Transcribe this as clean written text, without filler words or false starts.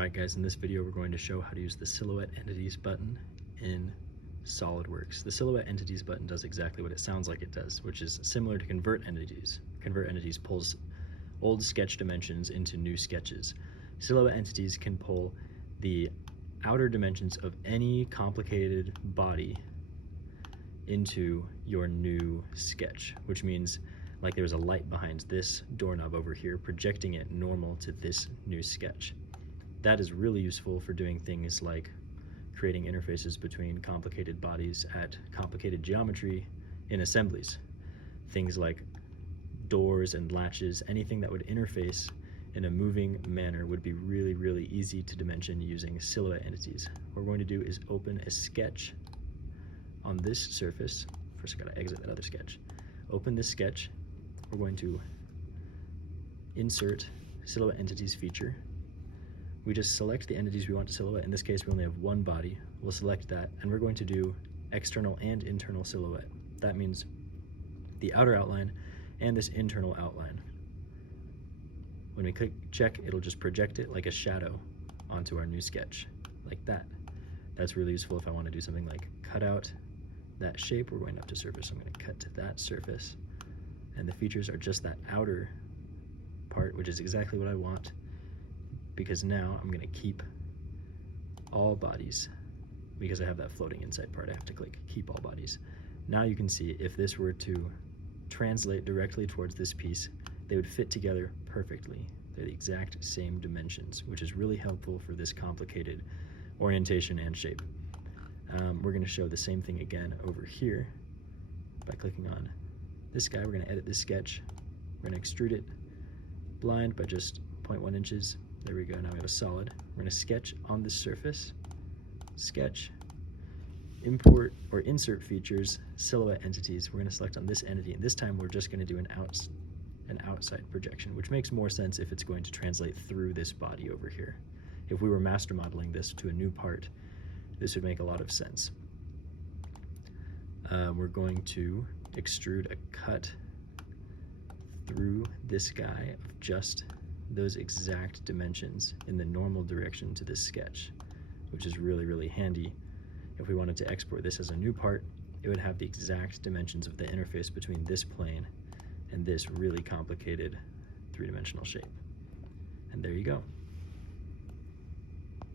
Alright guys, in this video we're going to show how to use the Silhouette Entities button in Solidworks. The Silhouette Entities button does exactly what it sounds like it does, which is similar to Convert Entities. Convert Entities pulls old sketch dimensions into new sketches. Silhouette Entities can pull the outer dimensions of any complicated body into your new sketch, which means like there's a light behind this doorknob over here, projecting it normal to this new sketch. That is really useful for doing things like creating interfaces between complicated bodies at complicated geometry in assemblies. Things like doors and latches, anything that would interface in a moving manner would be really easy to dimension using Silhouette Entities. What we're going to do is open a sketch on this surface. First I gotta exit that other sketch. Open this sketch. We're going to insert Silhouette Entities feature. We just select the entities we want to silhouette. In this case, we only have one body. We'll select that, and we're going to do external and internal silhouette. That means the outer outline and this internal outline. When we click check, it'll just project it like a shadow onto our new sketch, like that. That's really useful if I want to do something like cut out that shape. We're going up to surface, so I'm going to cut to that surface. And the features are just that outer part, which is exactly what I want, because now I'm going to keep all bodies. Because I have that floating inside part, I have to click keep all bodies. Now you can see if this were to translate directly towards this piece, they would fit together perfectly. They're the exact same dimensions, which is really helpful for this complicated orientation and shape. We're going to show the same thing again over here by clicking on this guy. We're going to edit this sketch. We're going to extrude it blind by just 0.1 inches. There we go, now we have a solid. We're going to sketch on this surface, sketch, import or insert features, Silhouette Entities. We're going to select on this entity, and this time we're just going to do an outside projection, which makes more sense if it's going to translate through this body over here. If we were master modeling this to a new part, this would make a lot of sense. We're going to extrude a cut through this guy of just those exact dimensions in the normal direction to this sketch, which is really handy. If we wanted to export this as a new part, it would have the exact dimensions of the interface between this plane and this really complicated three-dimensional shape. And there you go.